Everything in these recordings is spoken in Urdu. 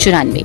94,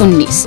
19,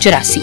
84,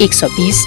120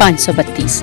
532,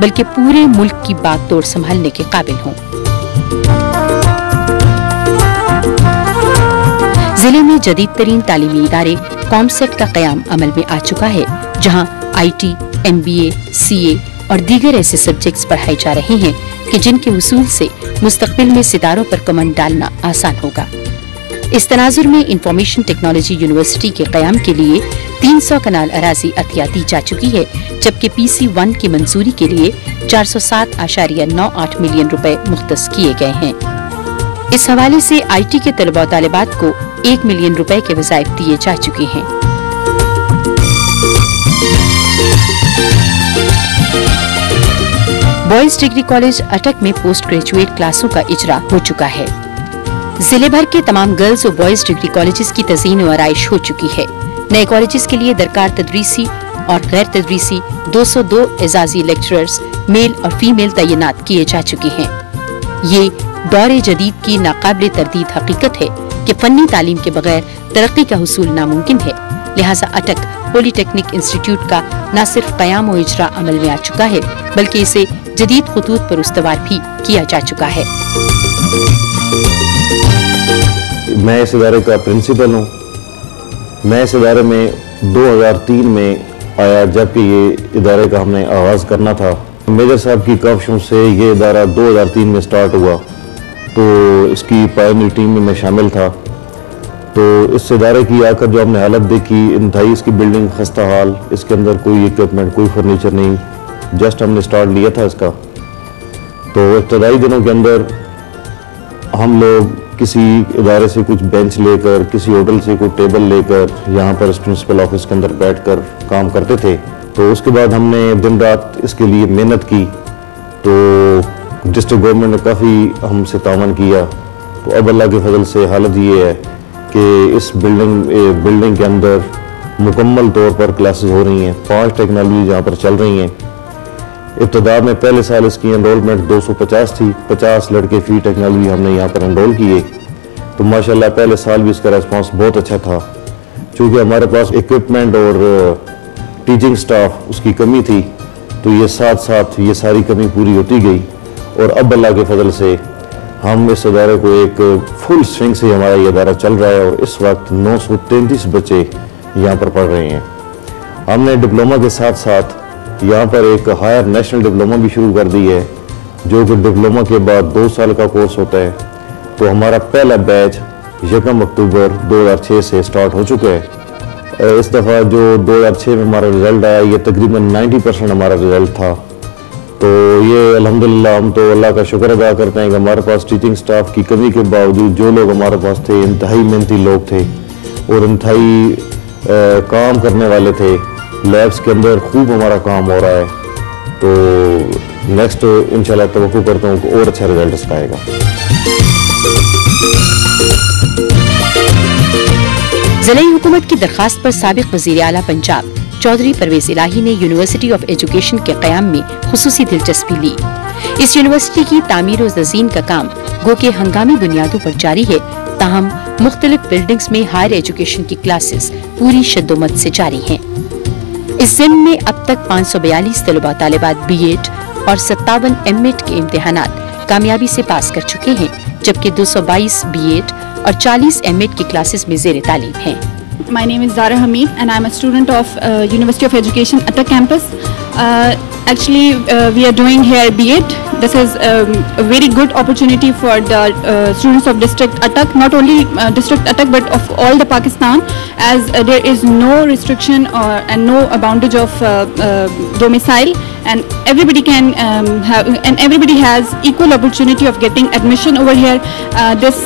بلکہ پورے ملک کی باغ توڑ سنبھالنے کے قابل ہوں۔ ضلع میں جدید ترین تعلیمی ادارے کامسیٹ کا قیام عمل میں آ چکا ہے، جہاں IT، MBA، CA اور دیگر ایسے سبجیکٹس پڑھائے جا رہے ہیں کہ جن کے حصول سے مستقبل میں ستاروں پر کمند ڈالنا آسان ہوگا۔ اس تناظر میں انفارمیشن ٹیکنالوجی یونیورسٹی کے قیام کے لیے 300 کنال اراضی عطیہ دی جا چکی ہے، جبکہ PC1 کی منظوری کے لیے 407.98 ملین روپے مختص کیے گئے ہیں۔ اس حوالے سے IT کے طلباء و طالبات کو 1 ملین روپے کے وظائف دیے جا چکے ہیں۔ بوائز ڈگری کالج اٹک میں پوسٹ گریجویٹ کلاسوں کا اجرا ہو چکا ہے۔ ضلع بھر کے تمام گرلز اور بوائز ڈگری کالجز کی تزئین و آرائش ہو چکی ہے۔ نئے کالجز کے لیے درکار تدریسی اور غیر تدریسی 202 اعزازی لیکچررز میل اور فیمیل تعینات کیے جا چکے ہیں۔ یہ دور جدید کی ناقابل تردید حقیقت ہے کہ فنی تعلیم کے بغیر ترقی کا حصول ناممکن ہے، لہٰذا اٹک پولی ٹیکنک انسٹیٹیوٹ کا نہ صرف قیام و اجرا عمل میں آ چکا ہے بلکہ اسے جدید خطوط پر استوار بھی کیا جا چکا ہے۔ میں اس ادارے کا پرنسپل ہوں۔ میں اس ادارے میں 2003 میں آیا جبکہ یہ ادارے کا ہم نے آغاز کرنا تھا۔ میجر صاحب کی کاوشوں سے یہ ادارہ 2003 میں سٹارٹ ہوا، تو اس کی پائنیئر ٹیم میں میں شامل تھا۔ تو اس ادارے کی آ کر جو ہم نے حالت دیکھی، انتہائی اس کی بلڈنگ خستہ حال، اس کے اندر کوئی اکوپمنٹ، کوئی فرنیچر نہیں، جسٹ ہم نے سٹارٹ لیا تھا اس کا۔ تو ابتدائی دنوں کے اندر ہم لوگ کسی ادارے سے کچھ بینچ لے کر، کسی ہوٹل سے کوئی ٹیبل لے کر یہاں پر اس پرنسپل آفس کے اندر بیٹھ کر کام کرتے تھے۔ تو اس کے بعد ہم نے دن رات اس کے لیے محنت کی، تو ڈسٹرکٹ گورنمنٹ نے کافی ہم سے تعاون کیا۔ تو اب اللہ کے فضل سے حالت یہ ہے کہ اس بلڈنگ کے اندر مکمل طور پر کلاسز ہو رہی ہیں، 5 ٹیکنالوجی یہاں پر چل رہی ہیں۔ ابتدا میں پہلے سال اس کی انرولمنٹ 250 تھی، 50 لڑکے فی ٹیکنالوجی ہم نے یہاں پر انرول کیے۔ تو ماشاءاللہ پہلے سال بھی اس کا ریسپانس بہت اچھا تھا، چونکہ ہمارے پاس اکوپمنٹ اور ٹیچنگ سٹاف اس کی کمی تھی، تو یہ ساتھ ساتھ یہ ساری کمی پوری ہوتی گئی، اور اب اللہ کے فضل سے ہم اس ادارے کو ایک فل سوئنگ سے ہمارا یہ ادارہ چل رہا ہے، اور اس وقت 933 بچے یہاں پر پڑھ رہے ہیں۔ ہم نے ڈپلومہ کے ساتھ ساتھ یہاں پر ایک ہائر نیشنل ڈپلومہ بھی شروع کر دی ہے، جو کہ ڈپلومہ کے بعد 2 سال کا کورس ہوتا ہے۔ تو ہمارا پہلا بیچ 1 اکتوبر 2006 سے سٹارٹ ہو چکا ہے۔ اس دفعہ جو 2006 میں ہمارا رزلٹ آیا، یہ تقریباً 90% ہمارا رزلٹ تھا۔ تو یہ الحمدللہ ہم تو اللہ کا شکر ادا کرتے ہیں کہ ہمارے پاس ٹیچنگ سٹاف کی کمی کے باوجود جو لوگ ہمارے پاس تھے انتہائی محنتی لوگ تھے اور انتہائی کام کرنے والے تھے۔ لیبس کے اندر خوب ہمارا کام ہو رہا ہے، تو نیکسٹ انشاءاللہ توقع کرتا ہوں کہ اور اچھا رزلٹ اس کا آئے گا۔ ضلعی حکومت کی درخواست پر سابق وزیر اعلیٰ پنجاب چودھری پرویز الہی نے یونیورسٹی آف ایجوکیشن کے قیام میں خصوصی دلچسپی لی۔ اس یونیورسٹی کی تعمیر و تزئین کا کام گو کہ ہنگامی بنیادوں پر جاری ہے، تاہم مختلف بلڈنگز میں ہائر ایجوکیشن کی کلاسز پوری شدومت سے جاری ہیں۔ اس ضمن میں اب تک 542 طلباء طالبات BEd اور 57 MEd کے امتحانات کامیابی سے پاس کر چکے ہیں، جبکہ 222 BEd اور 40 MEd کی کلاسز میں زیر تعلیم ہیں۔ My name is Zara Hamid and I'm a student of University of Education Attak campus. Actually, we are doing here BEd. This is a very good opportunity for the students of District Attak, not only District Attak but of all the Pakistan, as there is no restriction and no boundage of domicile, and everybody can everybody has equal opportunity of getting admission over here. This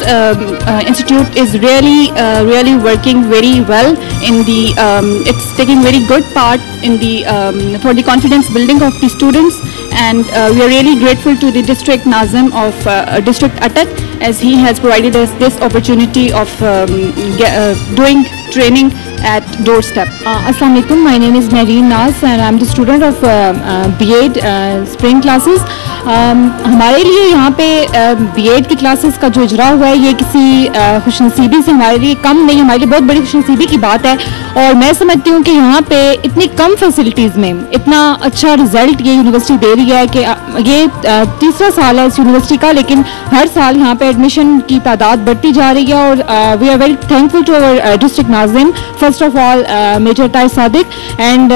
institute is really working very well in the it's taking very good part in the for the confidence building of the students, and we are really grateful to the District Nazim of District Attak, as he has provided us this opportunity of doing training at doorstep. Assalamu alaikum, my name is Nareen Naz and I'm the student of B.Ed spring classes. ہمارے لیے یہاں پہ بی ایڈ کی کلاسز کا جو اجرا ہوا ہے یہ کسی خوش نصیبی سے ہمارے لیے کم نہیں، ہمارے لیے بہت بڑی خوش نصیبی کی بات ہے. اور میں سمجھتی ہوں کہ یہاں پہ اتنی کم فیسلٹیز میں اتنا اچھا رزلٹ یہ یونیورسٹی دے رہی ہے کہ یہ تیسرا سال ہے اس یونیورسٹی کا، لیکن ہر سال یہاں پہ ایڈمیشن کی تعداد بڑھتی جا رہی ہے. اور we are very thankful to over district ناظم، first of all major Tahir Sadiq, and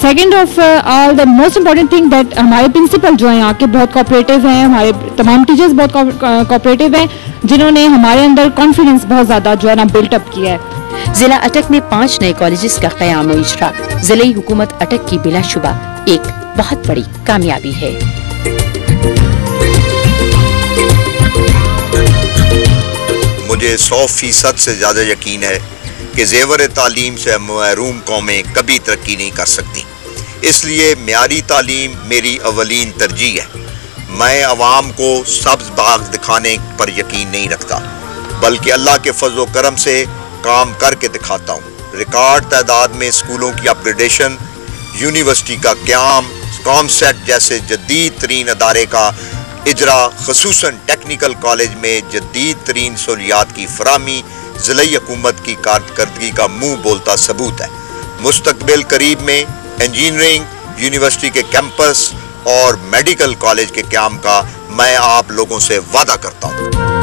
second of all the most important thing that ہمارے پرنسپل جو ہیں یہاں کے بہت کوآپریٹیو ہیں، ہمارے تمام ٹیچرز بہت کوآپریٹیو ہیں، جنہوں نے ہمارے اندر کانفیڈنس بہت زیادہ جو ہے نا بلٹ اپ کیا ہے. ضلع اٹک میں 5 نئے کالجز کا قیام و اجرا ضلعی حکومت اٹک کی بلا شبہ ایک بہت بڑی کامیابی ہے. مجھے 100% سے زیادہ یقین ہے کہ زیور تعلیم سے محروم قومیں کبھی ترقی نہیں کر سکتی. اس لیے معیاری تعلیم میری اولین ترجیح ہے. میں عوام کو سبز باغ دکھانے پر یقین نہیں رکھتا، بلکہ اللہ کے فضل و کرم سے کام کر کے دکھاتا ہوں. ریکارڈ تعداد میں اسکولوں کی اپ گریڈیشن، یونیورسٹی کا قیام، کامسیٹ جیسے جدید ترین ادارے کا اجرا، خصوصاً ٹیکنیکل کالج میں جدید ترین سہولیات کی فراہمی ضلعی حکومت کی کارکردگی کا منہ بولتا ثبوت ہے. مستقبل قریب میں انجینئرنگ، یونیورسٹی کے کیمپس اور میڈیکل کالج کے قیام کا میں آپ لوگوں سے وعدہ کرتا ہوں.